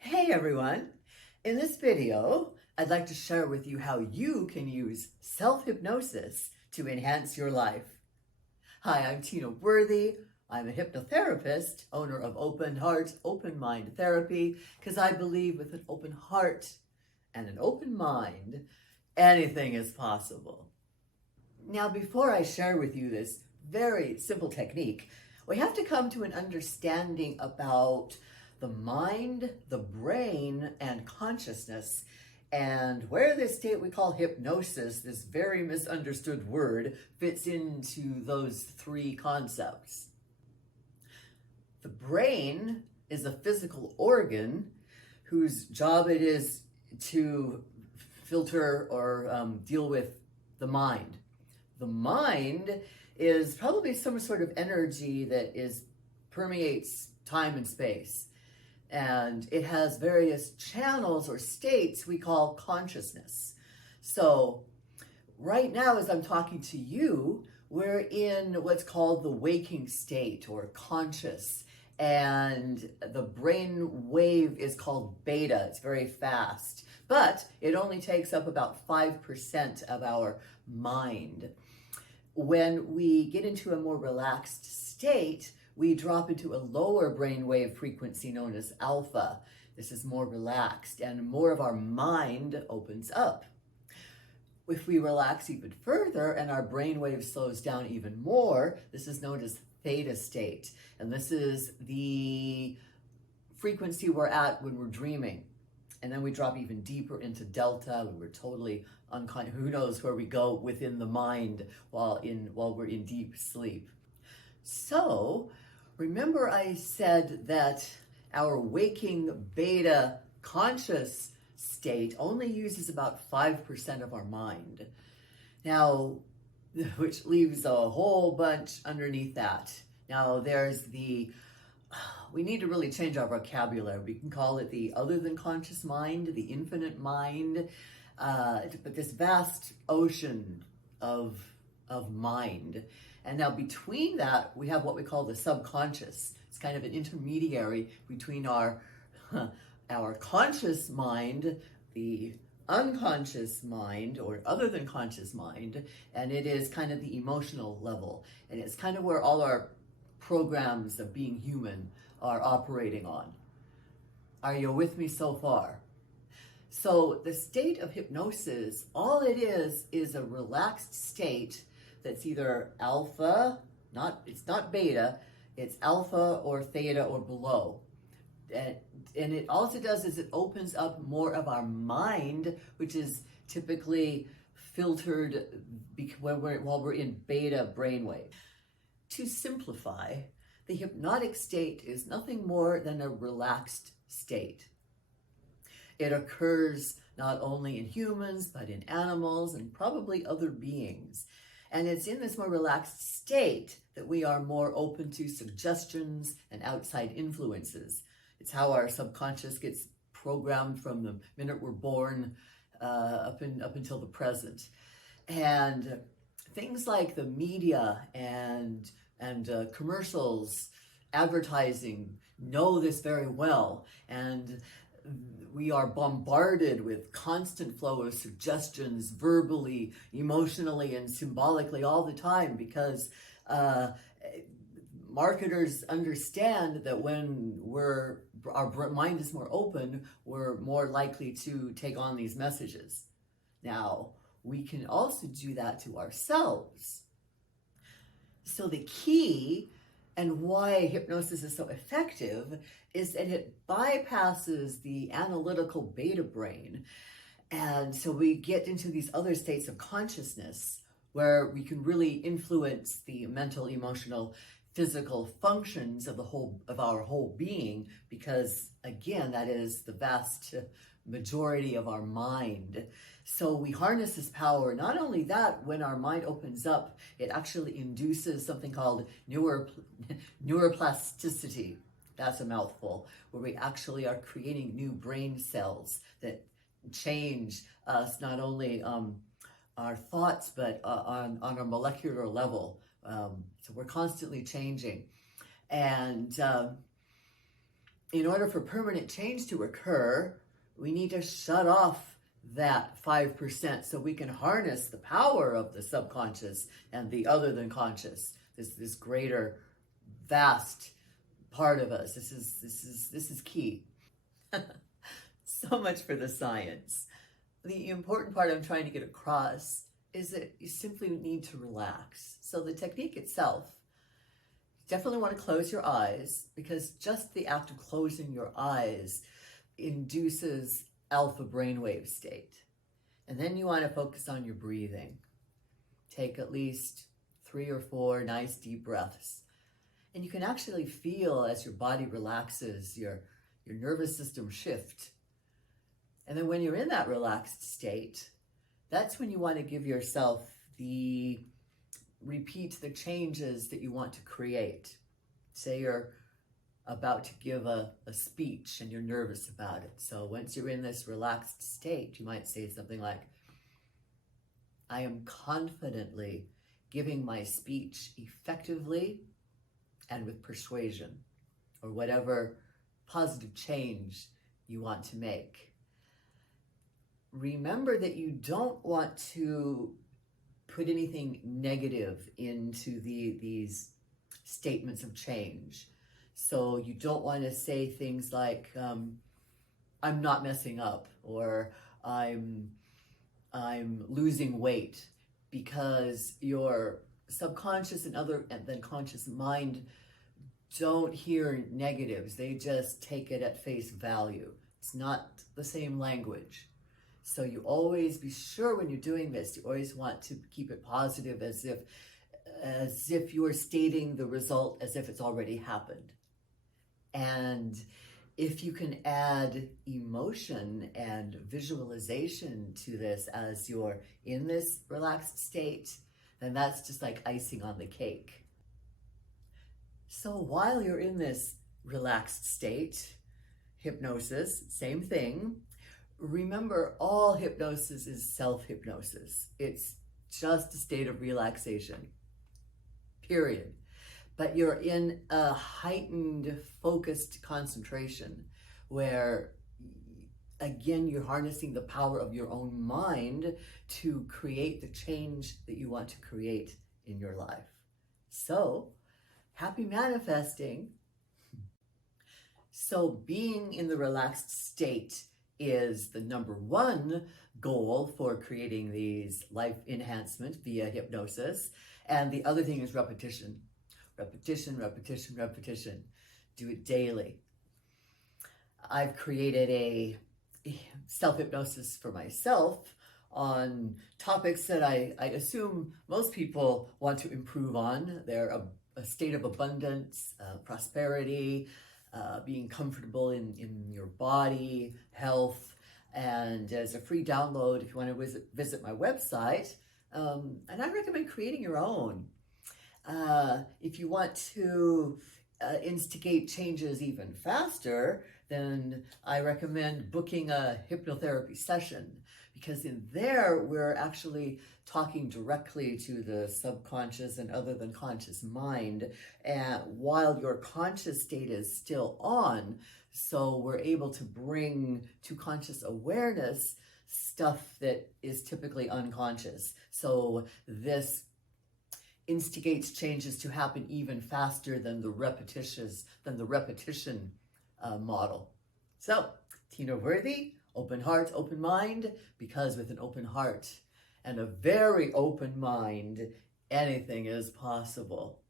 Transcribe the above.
Hey everyone! In this video, I'd like to share with you how you can use self-hypnosis to enhance your life. Hi, I'm Tina Worthey. I'm a hypnotherapist, owner of Open Heart, Open Mind Therapy, because I believe with an open heart and an open mind, anything is possible. Now, before I share with you this very simple technique, we have to come to an understanding about the mind, the brain, and consciousness, and where this state we call hypnosis, this very misunderstood word, fits into those three concepts. The brain is a physical organ whose job it is to filter or deal with the mind. The mind is probably some sort of energy that permeates time and space. And it has various channels or states we call consciousness. So right now, as I'm talking to you, we're in what's called the waking state or conscious. And the brain wave is called beta. It's very fast, but it only takes up about 5% of our mind. When we get into a more relaxed state, we drop into a lower brainwave frequency known as alpha. This is more relaxed and more of our mind opens up. If we relax even further and our brainwave slows down even more, this is known as theta state. And this is the frequency we're at when we're dreaming. And then we drop even deeper into delta when we're totally unconscious. Who knows where we go within the mind while we're in deep sleep. So remember I said that our waking beta conscious state only uses about 5% of our mind. Now, which leaves a whole bunch underneath that. Now we need to really change our vocabulary. We can call it the other than conscious mind, the infinite mind, but this vast ocean of mind. And now between that, we have what we call the subconscious. It's kind of an intermediary between our conscious mind, the unconscious mind, or other than conscious mind, and it is kind of the emotional level. And it's kind of where all our programs of being human are operating on. Are you with me so far? So the state of hypnosis, all it is a relaxed state that's either alpha, it's not beta, it's alpha or theta or below. And it also does is it opens up more of our mind, which is typically filtered while we're in beta brainwave. To simplify, the hypnotic state is nothing more than a relaxed state. It occurs not only in humans, but in animals and probably other beings. And it's in this more relaxed state that we are more open to suggestions and outside influences. It's how our subconscious gets programmed from the minute we're born up until the present. And things like the media and commercials, advertising know this very well. And we are bombarded with constant flow of suggestions verbally, emotionally, and symbolically all the time because marketers understand that when our mind is more open, we're more likely to take on these messages. Now, we can also do that to ourselves. So the key and why hypnosis is so effective is that it bypasses the analytical beta brain. And so we get into these other states of consciousness where we can really influence the mental, emotional, physical functions of our whole being, because again, that is the vast majority of our mind. So we harness this power. Not only that, when our mind opens up, it actually induces something called neuroplasticity. That's a mouthful, where we actually are creating new brain cells that change us, not only our thoughts, but on a molecular level. So we're constantly changing. And in order for permanent change to occur, we need to shut off that 5% so we can harness the power of the subconscious and the other than conscious, this greater, vast part of us. This is key. So much for the science. The important part I'm trying to get across is that you simply need to relax. So the technique itself, you definitely want to close your eyes, because just the act of closing your eyes induces alpha brainwave state. And then you want to focus on your breathing. Take at least 3 or 4 nice deep breaths. And you can actually feel as your body relaxes, your nervous system shift. And then when you're in that relaxed state, that's when you want to give yourself repeat the changes that you want to create. Say you're about to give a speech and you're nervous about it. So once you're in this relaxed state, you might say something like, I am confidently giving my speech effectively and with persuasion, or whatever positive change you want to make. Remember that you don't want to put anything negative into these statements of change. So you don't want to say things like, I'm not messing up, or I'm losing weight, because your subconscious and then conscious mind don't hear negatives. They just take it at face value. It's not the same language. So you always be sure when you're doing this, you always want to keep it positive, as if you're stating the result as if it's already happened. And if you can add emotion and visualization to this as you're in this relaxed state, then that's just like icing on the cake. So while you're in this relaxed state, hypnosis, same thing. Remember, all hypnosis is self-hypnosis. It's just a state of relaxation, period. But you're in a heightened, focused concentration where, again, you're harnessing the power of your own mind to create the change that you want to create in your life. So, happy manifesting. So being in the relaxed state is the number one goal for creating these life enhancement via hypnosis. And the other thing is repetition. Repetition, repetition, repetition. Do it daily. I've created a self-hypnosis for myself on topics that I assume most people want to improve on. They're a state of abundance, prosperity, being comfortable in your body, health. And as a free download, if you want to visit my website, and I recommend creating your own. If you want to instigate changes even faster, then I recommend booking a hypnotherapy session, because in there we're actually talking directly to the subconscious and other than conscious mind, and while your conscious state is still on, so we're able to bring to conscious awareness stuff that is typically unconscious. So this instigates changes to happen even faster than the repetition model. So, Tina Worthey, open heart, open mind, because with an open heart and a very open mind, anything is possible.